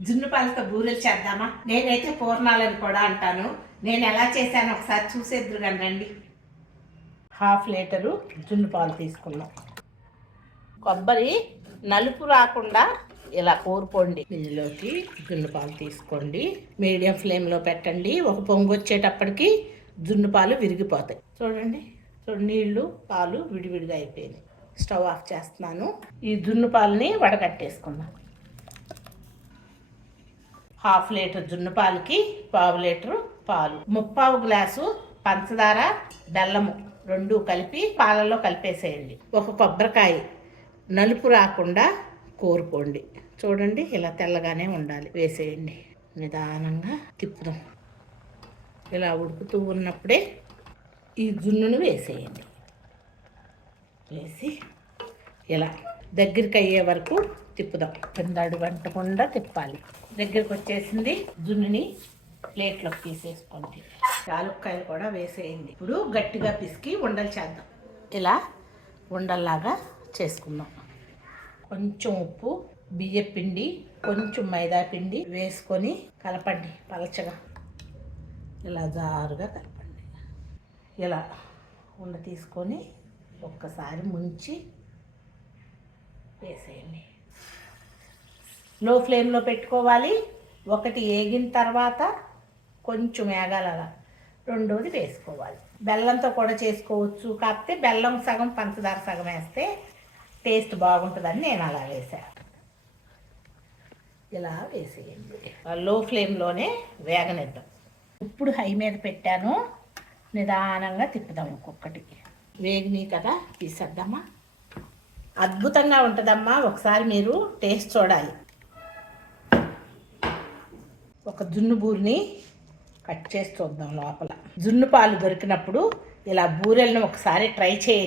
జున్ను పాలతో బూరెలు చేద్దామా? నేనైతే పూర్ణాలని కూడా అంటాను. నేను ఎలా చేశాను ఒకసారి చూసేద్దరు రండి. హాఫ్ లీటరు జున్ను పాలు తీసుకున్నాం. కొబ్బరి నలుపు రాకుండా ఇలా కోరుకోండి. ఇందులోకి జున్ను పాలు తీసుకోండి. మీడియం ఫ్లేమ్లో పెట్టండి. ఒక పొంగు వచ్చేటప్పటికి జున్ను పాలు విరిగిపోతాయి. చూడండి చూడండి నీళ్ళు పాలు విడివిడిగా అయిపోయినాయి. స్టవ్ ఆఫ్ చేస్తున్నాను. ఈ జున్ను పాలని వడగట్టేసుకుందాం. హాఫ్ లీటర్ జున్ను పాలకి పావు లీటరు పాలు ముప్పావు గ్లాసు పంచదార బెల్లము రెండు కలిపి పాలలో కలిపేసేయండి. ఒక కొబ్బరికాయ నలుపు రాకుండా కోరుకోండి. చూడండి ఇలా తెల్లగానే ఉండాలి. వేసేయండి. నిదానంగా తిప్పుదాం. ఇలా ఉడుకుతూ ఉన్నప్పుడే ఈ జున్నును వేసేయండి. వేసి ఇలా దగ్గరికి అయ్యే వరకు తిప్పుదాం. కింద అడుగంటకుండా తిప్పాలి. దగ్గరికి వచ్చేసింది జున్నుని ప్లేట్లోకి తీసేసుకోండి యాలుక్కాయలు కూడా వేసేయండి. ఇప్పుడు గట్టిగా పిసికి ఉండలు చేద్దాం. ఇలా ఉండల్లాగా చేసుకుందాం. కొంచెం ఉప్పు బియ్య పిండి కొంచెం మైదా పిండి వేసుకొని కలపండి పలచగా. ఇలా జారుగా కలపండి. ఇలా ఉండ తీసుకొని ఒక్కసారి ముంచి వేసేయండి లో ఫ్లేమ్లో పెట్టుకోవాలి. ఒకటి ఏగిన తర్వాత కొంచెం వేగాలి అలా. రెండోది వేసుకోవాలి. బెల్లంతో కూడా చేసుకోవచ్చు. కాకపోతే బెల్లం సగం పంచదార సగం వేస్తే టేస్ట్ బాగుంటుందని నేను అలా వేసాను ఇలా వేసేయండి. లో ఫ్లేమ్లోనే వేగనిద్దాం. ఇప్పుడు హై మీద పెట్టాను. నిదానంగా తిప్పుదాం ఒక్కొక్కటి. వేగినాయి కదా తీసేద్దామా? అద్భుతంగా ఉంటుందమ్మా. ఒకసారి మీరు టేస్ట్ చూడాలి. ఒక జున్ను బూరిని కట్ చేసి చూద్దాం లోపల. జున్ను పాలు దొరికినప్పుడు ఇలా బూరెలను ఒకసారి ట్రై చేయండి.